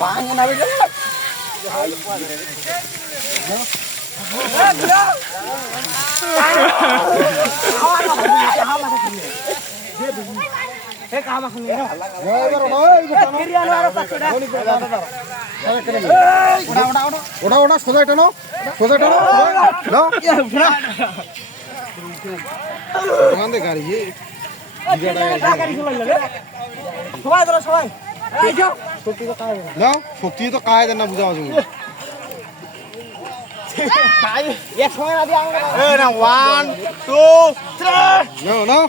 ভাঙ না বেটা ওটা ওটা সোজা সবাই নাও তো কায় না বুঝা যাবে এক সময় না দিয়ে আঙ্গা এই না ওয়ান টু নাও নাও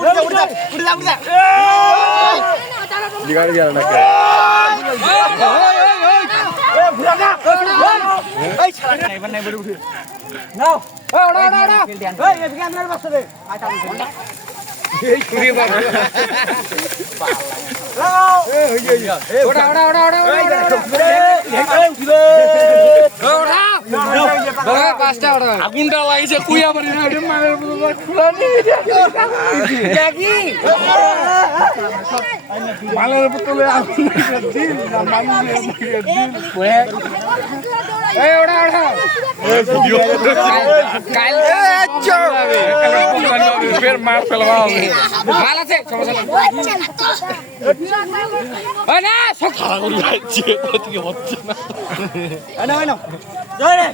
উঠে উঠে উঠে উঠে এই ছাড়া না এবার নাই বড় উঠে নাও এই ওড়া ওড়া ওড়া এই এদিকে আপনার বাসা দে আগুনটা লাগিয়েছে কুইয়া দেখি মালের বোতলে আগুন দিন ফের মার ফেলবা হবে মাল আছে সমস্যা নেই ওই না সব খারাপ করে যাচ্ছে ওদিকে হচ্ছে না না না জয় রে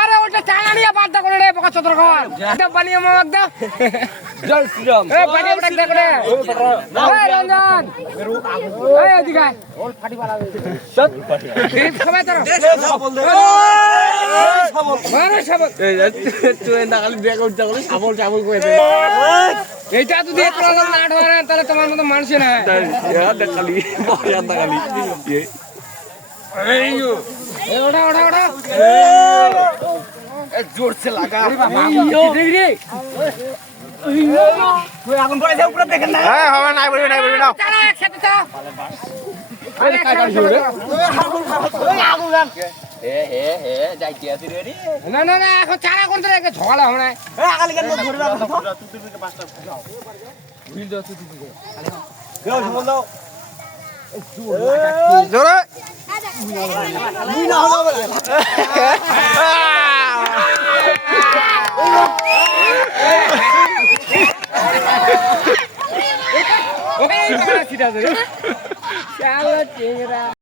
আরে ওটা টাঙা নিয়ে বাধ্য করে রে পকা চতর ঘর। এটা বানিয়ে মামাক দাও জয় শ্রীরাম এ বানিয়ে বড় দে করে এই রঞ্জন। এই এদিকে আয়। এই সবাই ধরো। সাবল। দে সাবল মারো এইটা যদি এত লোক না ধরে তাহলে তোমার মতো মানুষ না এই ওটা ওটা ওটা জোরছে লাগা ডিগ্রি তুই আগুন পড়ে উপরে দেখেন না এই হবে নাই বলবি নাও। চালা একসাথে চালা। আগুন গান। না না না এখন চারা কোন থেকে ঝগড়া হবে না। আগালি গান ধরে রাখো দেও সাবল দাও জোরে মুই না হলো বলে ওকে সিটা দে চালো চেংরা